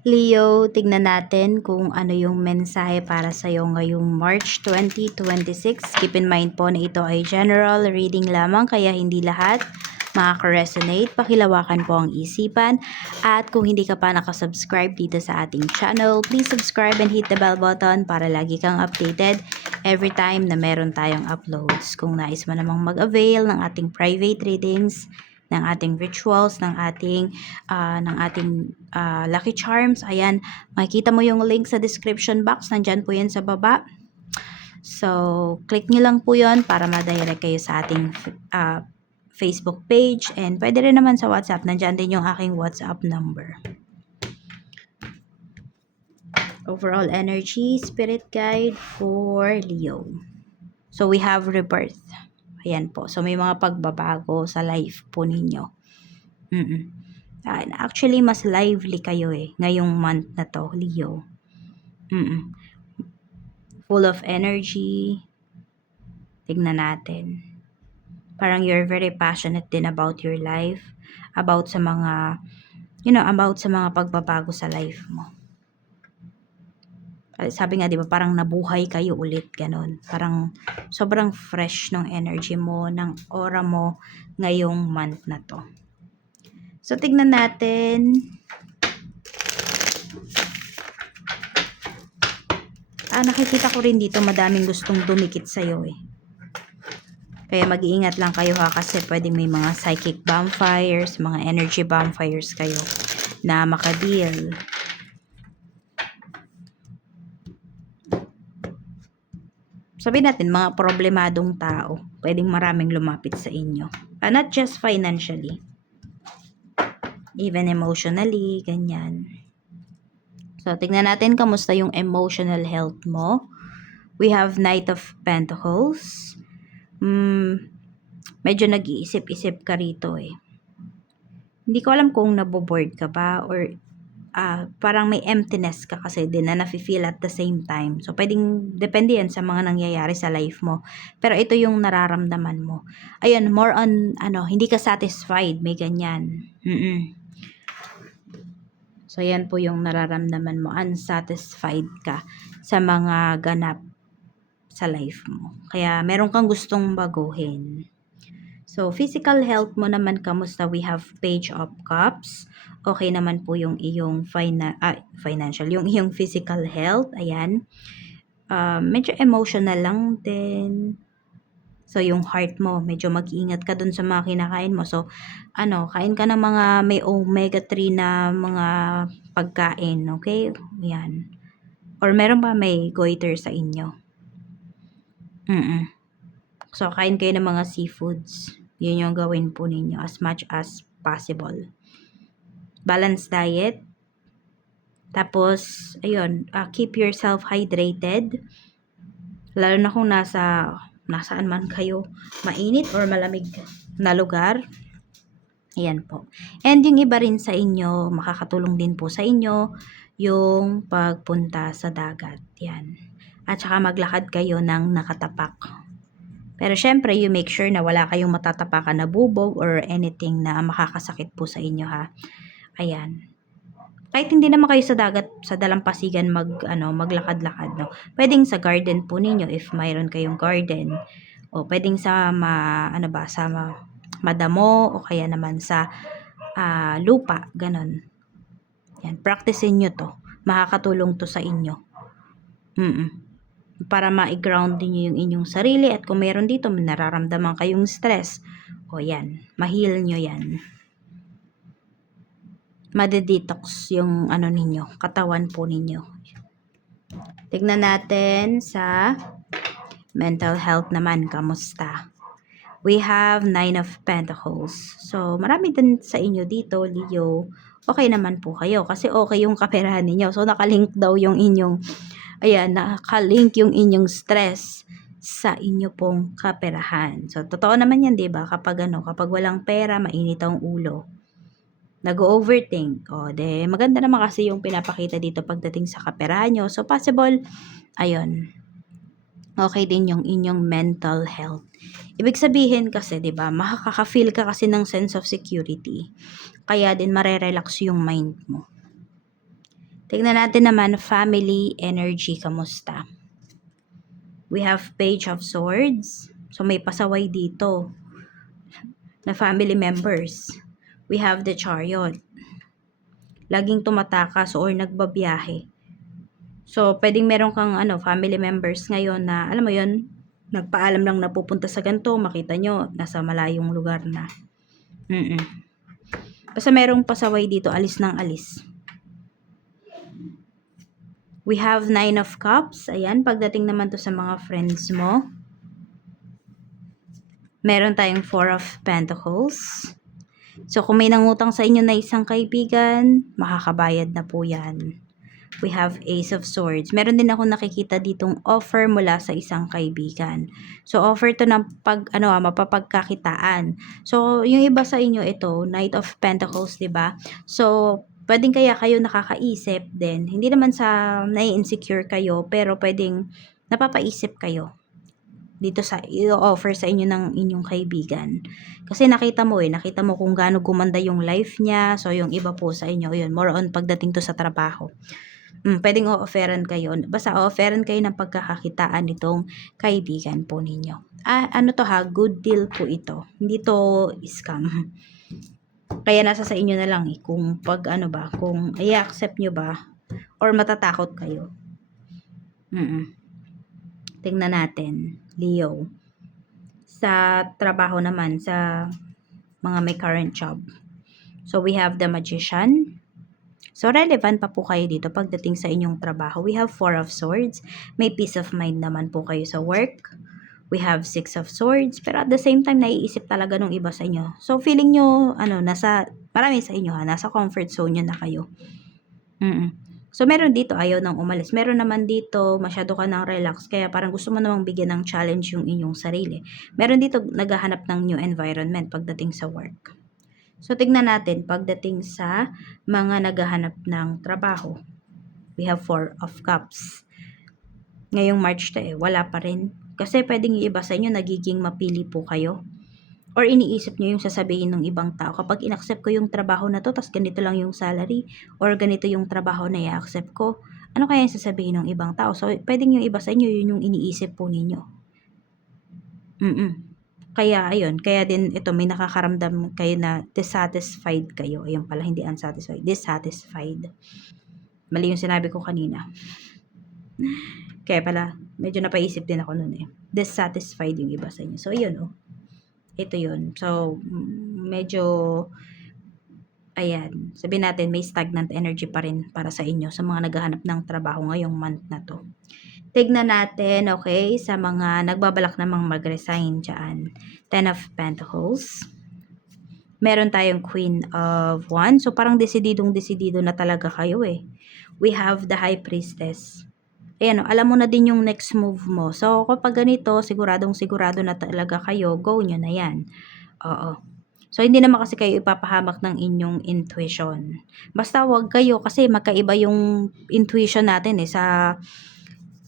Leo, tignan natin kung ano yung mensahe para sa'yo ngayong March 2026. Keep in mind po na ito ay general reading lamang kaya hindi lahat makaka-resonate. Pakilawakan po ang isipan. At kung hindi ka pa nakasubscribe dito sa ating channel, please subscribe and hit the bell button para lagi kang updated every time na meron tayong uploads. Kung nais mo namang mag-avail ng ating private readings, ng ating rituals, ng ating Lucky Charms. Ayan, makikita mo yung link sa description box. Nandyan po yan sa baba. So, click nyo lang po yon para ma-direct kayo sa ating Facebook page. And pwede rin naman sa WhatsApp. Nandyan din yung aking WhatsApp number. Overall energy, spirit guide for Leo. So, we have rebirth. Ayan po. So, may mga pagbabago sa life po ninyo. Actually, mas lively kayo ngayong month na to, Leo. Full of energy. Tignan natin. Parang you're very passionate din about your life. About sa mga, about sa mga pagbabago sa life mo. Sabi nga, di ba, parang nabuhay kayo ulit, ganon. Parang sobrang fresh ng energy mo, ng aura mo ngayong month na to. So, tignan natin. Nakikita ko rin dito madaming gustong dumikit sa'yo Kaya mag-iingat lang kayo kasi pwede may mga psychic vampires, mga energy vampires kayo na makadeal. Sabihin natin, mga problemadong tao, pwedeng maraming lumapit sa inyo. Not just financially. Even emotionally, ganyan. So, tignan natin kamusta yung emotional health mo. We have Knight of Pentacles. Medyo nag-iisip-isip ka rito Hindi ko alam kung naboboard ka ba or parang may emptiness ka kasi din na nafe-feel at the same time. So, pwedeng depende yan sa mga nangyayari sa life mo. Pero ito yung nararamdaman mo. Ayun, more on, hindi ka satisfied. May ganyan. So, yan po yung nararamdaman mo. Unsatisfied ka sa mga ganap sa life mo. Kaya, meron kang gustong baguhin. So, physical health mo naman, kamusta? We have Page of Cups. Okay naman po yung iyong financial, yung iyong physical health. Ayan. Medyo emotional lang din. So, yung heart mo, medyo mag-iingat ka dun sa mga kinakain mo. So, kain ka ng mga may omega-3 na mga pagkain. Okay? Ayan. Or meron ba may goiter sa inyo? So, kain kayo ng mga seafoods. Yun yung gawin po ninyo as much as possible. Balanced diet. Tapos, ayun, keep yourself hydrated. Lalo na kung nasaan man kayo, mainit or malamig na lugar. Ayan po. And yung iba rin sa inyo, makakatulong din po sa inyo yung pagpunta sa dagat. Yan. At saka maglakad kayo ng nakatapak. Pero syempre, you make sure na wala kayong matatapakan na bubog or anything na makakasakit po sa inyo Ayan. Kahit hindi naman kayo sa dagat, sa dalampasigan maglakad-lakad, Pwedeng sa garden po ninyo if mayroon kayong garden. O pwedeng sa madamo o kaya naman sa lupa, ganon. Yan, practicein nyo to. Makakatulong to sa inyo. Para ma-ground niyo yung inyong sarili at kung meron dito nararamdaman kayong stress, yan, ma-heal nyo yan. Made-detox yung ninyo, katawan po ninyo. Tignan natin sa mental health naman, kamusta? We have 9 of Pentacles. So, marami din sa inyo dito, Leo. Okay naman po kayo kasi okay yung kaperahan ninyo. So, nakalink daw yung inyong nakalink yung inyong stress sa inyo pong kaperahan. So, totoo naman yan, diba? Kapag walang pera, mainit ang ulo. Nag-overthink. Maganda naman kasi yung pinapakita dito pagdating sa kaperahan nyo. So, possible, okay din yung inyong mental health. Ibig sabihin kasi, diba, makaka-feel ka kasi ng sense of security. Kaya din, marerelax yung mind mo. Tignan natin naman, family energy, kamusta? We have Page of Swords. So, may pasaway dito na family members. We have the Chariot. Laging tumatakas or nagbabiyahe. So, pwedeng meron kang family members ngayon na, alam mo yon, nagpaalam lang na pupunta sa ganito, makita nyo, nasa malayong lugar na. Basta merong pasaway dito, alis ng alis. We have 9 of Cups. Ayan, pagdating naman to sa mga friends mo. Meron tayong 4 of Pentacles. So, kung may nangutang sa inyo na isang kaibigan, makakabayad na po yan. We have Ace of Swords. Meron din ako nakikita ditong offer mula sa isang kaibigan. So, offer to ng mapapagkakitaan. So, yung iba sa inyo ito, Knight of Pentacles, 'di ba? So, pwedeng kaya kayo nakakaisip din. Hindi naman sa nai-insecure kayo, pero pwedeng napapaisip kayo dito sa i-offer sa inyo ng inyong kaibigan. Kasi nakita mo kung gaano gumanda yung life niya. So, yung iba po sa inyo, yun, more on pagdating to sa trabaho. Pwedeng o-offeran kayo. Basta o-offeran kayo ng pagkakakitaan nitong kaibigan po ninyo. Ano to ha? Good deal po ito. Hindi to scam. Kaya nasa sa inyo na lang kung kung i-accept nyo ba or matatakot kayo. Tingnan natin, Leo. Sa trabaho naman, sa mga may current job. So, we have the Magician. So, relevant pa po kayo dito pagdating sa inyong trabaho. We have 4 of Swords. May peace of mind naman po kayo sa work. We have 6 of Swords. Pero at the same time, naiisip talaga nung iba sa inyo. So, feeling nyo, marami sa inyo nasa comfort zone nyo na kayo. So, meron dito, ayaw nang umalis. Meron naman dito, masyado ka nang relax. Kaya parang gusto mo namang bigyan ng challenge yung inyong sarili. Meron dito, naghahanap ng new environment pagdating sa work. So, tignan natin, pagdating sa mga naghahanap ng trabaho. We have 4 of Cups. Ngayong March wala pa rin. Kasi pwedeng yung iba sa inyo, nagiging mapili po kayo. Or iniisip nyo yung sasabihin ng ibang tao. Kapag in-accept ko yung trabaho na to, tas ganito lang yung salary, or ganito yung trabaho na i-accept ko, ano kaya yung sasabihin ng ibang tao? So, pwedeng yung iba sa inyo, yun yung iniisip po ninyo. Kaya, ayun, kaya din ito, may nakakaramdam kayo na dissatisfied kayo. Ayun pala, hindi unsatisfied, dissatisfied. Mali yung sinabi ko kanina. Kaya pala, medyo napaisip din ako nun dissatisfied yung iba sa inyo. So, yun ito yun. So, medyo, ayan, sabihin natin, may stagnant energy pa rin para sa inyo sa mga naghahanap ng trabaho ngayong month na to. Tignan natin, okay, sa mga nagbabalak namang mag-resign dyan. 10 of Pentacles. Meron tayong Queen of Wands. So, parang desidido na talaga kayo We have the High Priestess. Ayan, alam mo na din yung next move mo. So, kapag ganito, sigurado na talaga kayo, go nyo na yan. Oo. So, hindi naman kasi kayo ipapahamak ng inyong intuition. Basta wag kayo kasi magkaiba yung intuition natin sa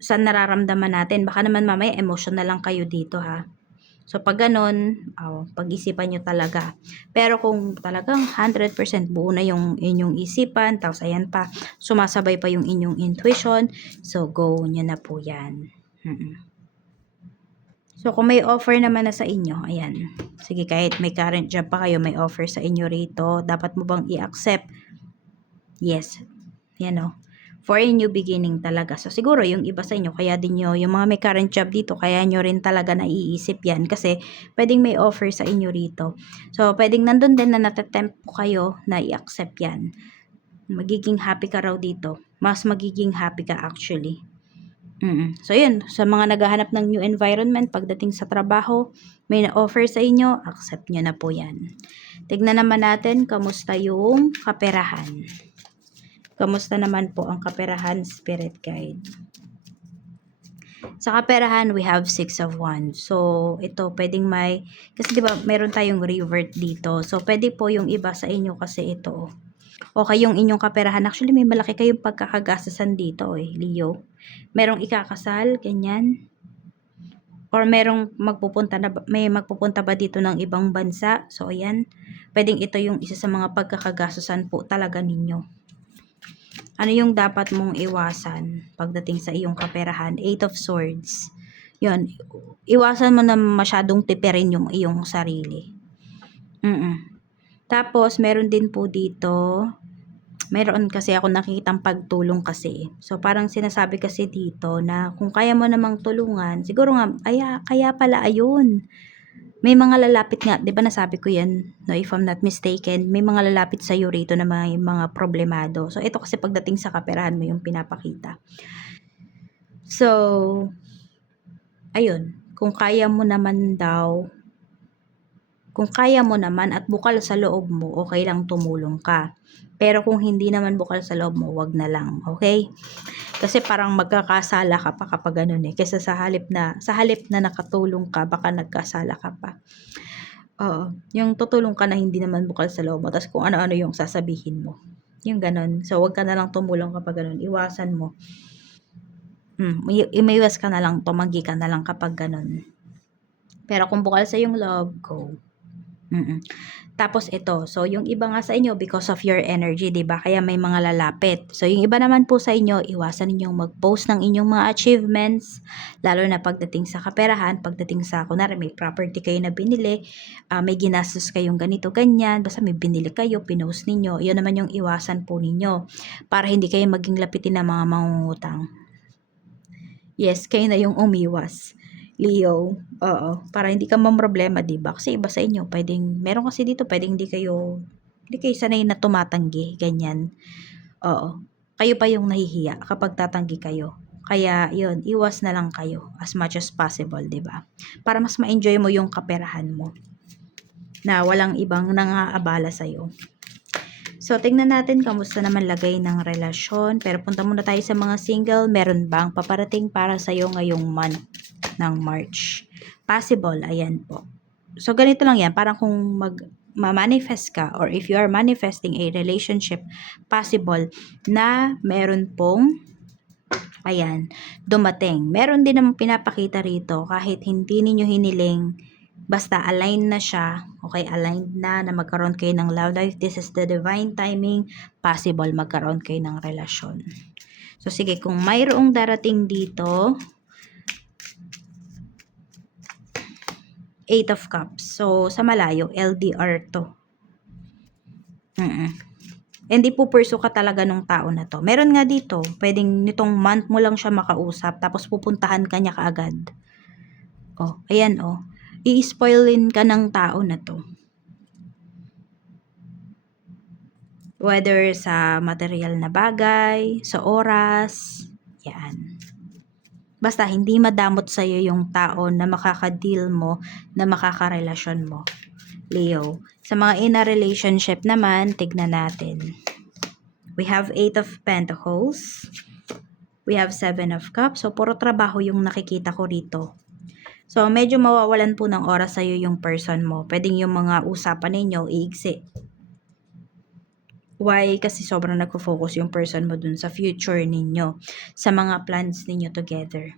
nararamdaman natin. Baka naman mamaya emotional lang kayo dito ha. So, pag ganun, pag-isipan nyo talaga. Pero kung talagang 100% buo na yung inyong isipan, tapos ayan pa, sumasabay pa yung inyong intuition, so go nyo na po yan. So, kung may offer naman na sa inyo, ayan. Sige, kahit may current job pa kayo, may offer sa inyo rito, dapat mo bang i-accept? Yes. Yan for a new beginning talaga. So, siguro yung iba sa inyo, kaya din nyo, yung mga may current job dito, kaya nyo rin talaga naiisip yan kasi pwedeng may offer sa inyo rito. So, pwedeng nandun din na natatempt po kayo na i-accept yan. Magiging happy ka raw dito. Mas magiging happy ka actually. So, yun. Sa mga naghahanap ng new environment, pagdating sa trabaho, may na-offer sa inyo, accept nyo na po yan. Tignan naman natin, kamusta yung kaperahan. Kamusta naman po ang kaperahan, Spirit Guide? Sa kaperahan, we have 6 of Wands. So, ito, pwedeng kasi diba, meron tayong revert dito. So, pwede po yung iba sa inyo kasi ito. O kayong inyong kaperahan. Actually, may malaki kayong pagkakagasasan dito Leo. Merong ikakasal, ganyan. Or merong may magpupunta ba dito ng ibang bansa? So, ayan. Pwedeng ito yung isa sa mga pagkakagasasan po talaga ninyo. Ano yung dapat mong iwasan pagdating sa iyong kaperahan? 8 of Swords. Yun, iwasan mo na masyadong tipirin yung iyong sarili. Tapos, meron din po dito, meron kasi ako nakikitang pagtulong kasi. So, parang sinasabi kasi dito na kung kaya mo namang tulungan, siguro nga, kaya pala ayun. May mga lalapit nga, 'di ba nasabi ko 'yan, no, if I'm not mistaken, may mga lalapit sa iyo rito na mga problemado. So ito kasi pagdating sa kaperahan mo yung pinapakita. So, ayun, kung kaya mo naman at bukal sa loob mo, okay lang tumulong ka. Pero kung hindi naman bukal sa loob mo, wag na lang, okay? Kasi parang magkakasala ka pa kapag ganun eh. Kasi sa halip na nakatulong ka, baka nagkasala ka pa. Oo, yung tutulong ka na hindi naman bukal sa loob mo, tapos kung ano-ano yung sasabihin mo. Yung ganun. So, wag ka na lang tumulong kapag ganun. Iwasan mo. Umiwas ka na lang, tumanggi ka na lang kapag ganun. Pero kung bukal sa yung loob, go. Tapos ito, so yung iba nga sa inyo because of your energy, 'di ba? Kaya may mga lalapit. So yung iba naman po sa inyo, iwasan ninyong mag-post ng inyong mga achievements, lalo na pagdating sa kaperahan, pagdating sa kunwari may property kayo na binili, may ginastos kayong ganito ganyan, basta may binili kayo, pinost ninyo. 'Yon naman yung iwasan po ninyo para hindi kayo maging lapitin ng mga mangungutang. Yes, kayo na yung umiwas. Leo, oo, para hindi ka mamroblema, 'di ba? Kasi iba sa inyo, meron kasi dito, pwedeng hindi kayo sanay na tumatanggi, ganyan. Oo. Kayo pa yung nahihiya kapag tatanggi kayo. Kaya, yun, iwas na lang kayo as much as possible, 'di ba? Para mas ma-enjoy mo yung kaperahan mo na walang ibang nangaabala sa iyo. So, tingnan natin kamusta naman lagay ng relasyon. Pero punta muna tayo sa mga single. Meron bang paparating para sa'yo ngayong month ng March? Possible, ayan po. So, ganito lang yan. Parang kung ma-manifest ka or if you are manifesting a relationship, possible na meron pong dumating. Meron din namang pinapakita rito kahit hindi ninyo hiniling, basta align na siya, okay, aligned na magkaroon kayo ng love life. This is the divine timing, possible magkaroon kayo ng relasyon. So, sige, kung mayroong darating dito, 8 of Cups. So, sa malayo, LDR to. Hindi po pursue ka talaga nung tao na to. Meron nga dito, pwedeng nitong month mo lang siya makausap, tapos pupuntahan ka niya kaagad. Oh, ayan oh. I-spoilin ka ng tao na to. Whether sa material na bagay, sa oras, yan. Basta hindi madamot sa'yo yung tao na makaka-deal mo, na makakarelasyon mo. Leo. Sa mga in a relationship naman, tignan natin. We have 8 of Pentacles. We have 7 of Cups. So, puro trabaho yung nakikita ko rito. So, medyo mawawalan po ng oras sa'yo yung person mo. Pwedeng yung mga usapan ninyo, iigsi. Why? Kasi sobrang nagfo-focus yung person mo dun sa future ninyo. Sa mga plans ninyo together.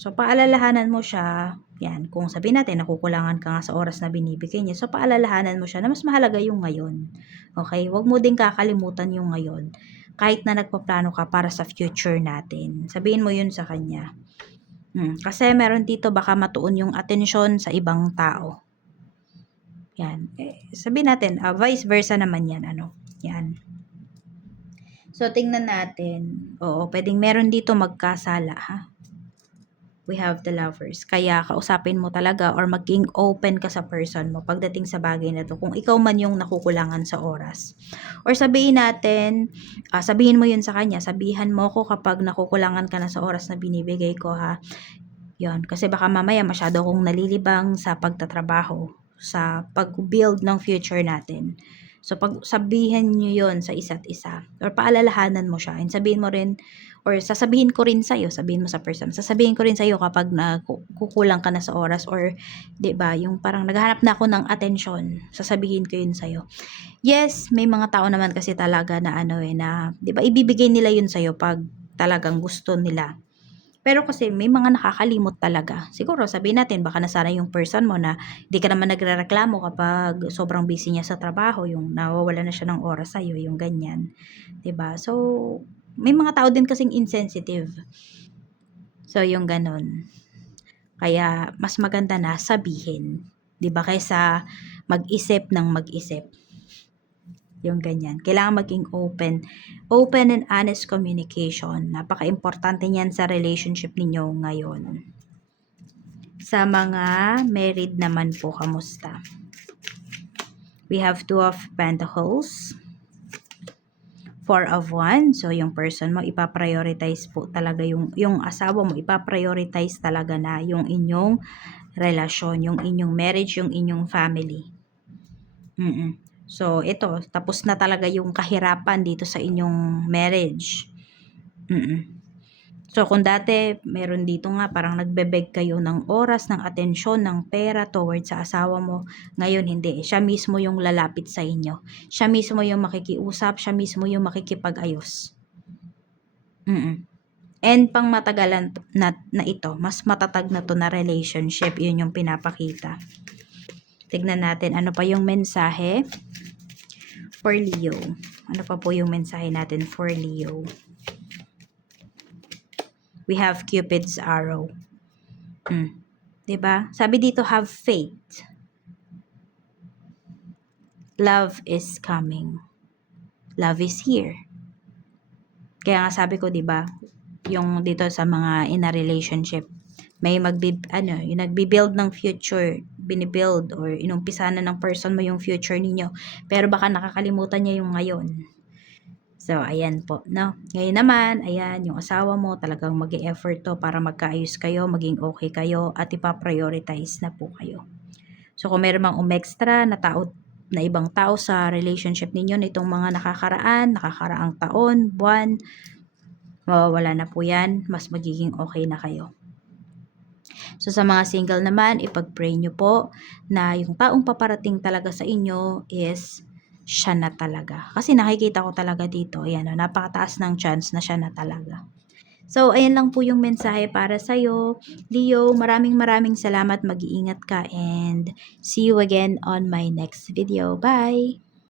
So, paalalahanan mo siya, yan, kung sabihin natin, nakukulangan ka nga sa oras na binibigay niya. So, paalalahanan mo siya na mas mahalaga yung ngayon. Okay? Huwag mo din kakalimutan yung ngayon. Kahit na nagpaplano ka para sa future natin. Sabihin mo yun sa kanya. Kasi meron dito baka matuon yung atensyon sa ibang tao. Yan. Sabihin natin, vice versa naman yan. Yan. So, tingnan natin. Oo, pwedeng meron dito magkasala, ha? We have the Lovers. Kaya kausapin mo talaga or maging open ka sa person mo pagdating sa bagay na to. Kung ikaw man yung nakukulangan sa oras. Or sabihin natin, sabihin mo yun sa kanya. Sabihan mo ko kapag nakukulangan ka na sa oras na binibigay ko, ha? Yun, kasi baka mamaya masyado akong nalilibang sa pagtatrabaho, sa pag-build ng future natin. So, pag sabihin nyo yun sa isa't isa, or paalalahanan mo siya, and sabihin mo rin, or sasabihin ko rin sa'yo, sabihin mo sa person, sasabihin ko rin sa'yo kapag kukulang ka na sa oras, or, 'di ba, yung parang naghahanap na ako ng attention, sasabihin ko yun sa'yo. Yes, may mga tao naman kasi talaga na na, 'di ba, ibibigay nila yun sa'yo pag talagang gusto nila. Pero kasi may mga nakakalimot talaga. Siguro sabihin natin baka nasanay yung person mo na hindi ka naman nagrereklamo kapag sobrang busy niya sa trabaho, yung nawawala na siya ng oras sa'yo, yung ganyan. 'Di ba? So, may mga tao din kasing insensitive. So, yung gano'n. Kaya mas maganda na sabihin, 'di ba, kaysa mag-isip ng mag-isip. Yung ganyan. Kailangan maging open. Open and honest communication. Napaka-importante niyan sa relationship ninyo ngayon. Sa mga married naman po, kamusta? We have Two of Pentacles, Four of Wands. So, yung person mo, ipaprioritize po talaga yung asawa mo, ipaprioritize talaga na yung inyong relasyon, yung inyong marriage, yung inyong family. So, ito, tapos na talaga yung kahirapan dito sa inyong marriage. So, kung dati, meron dito nga, parang nagbebeg kayo ng oras, ng atensyon, ng pera towards sa asawa mo. Ngayon, hindi. Siya mismo yung lalapit sa inyo. Siya mismo yung makikiusap, siya mismo yung makikipag-ayos. And pang matagalan na ito, mas matatag na to na relationship, yun yung pinapakita. Tignan natin, ano pa yung mensahe for Leo. Ano pa po yung mensahe natin for Leo? We have Cupid's arrow. Diba? Sabi dito, have faith. Love is coming. Love is here. Kaya nga sabi ko, diba, yung dito sa mga in a relationship, may yung nagbi-build ng future, binibuild or inumpisa na ng person mo yung future ninyo. Pero baka nakakalimutan niya yung ngayon. So, ayan po, no? Ngayon naman, ayan, yung asawa mo, talagang mag-e-effort to para magkaayos kayo, maging okay kayo, at ipa-prioritize na po kayo. So, kung meron mang umextra na tao, na ibang tao sa relationship ninyo, na itong mga nakakaraang taon, buwan, mawawala na po yan, mas magiging okay na kayo. So, sa mga single naman, ipag-pray nyo po na yung taong paparating talaga sa inyo is siya na talaga. Kasi nakikita ko talaga dito, ayan, napakataas ng chance na siya na talaga. So, ayan lang po yung mensahe para sa'yo. Leo, maraming salamat. Mag-iingat ka and see you again on my next video. Bye!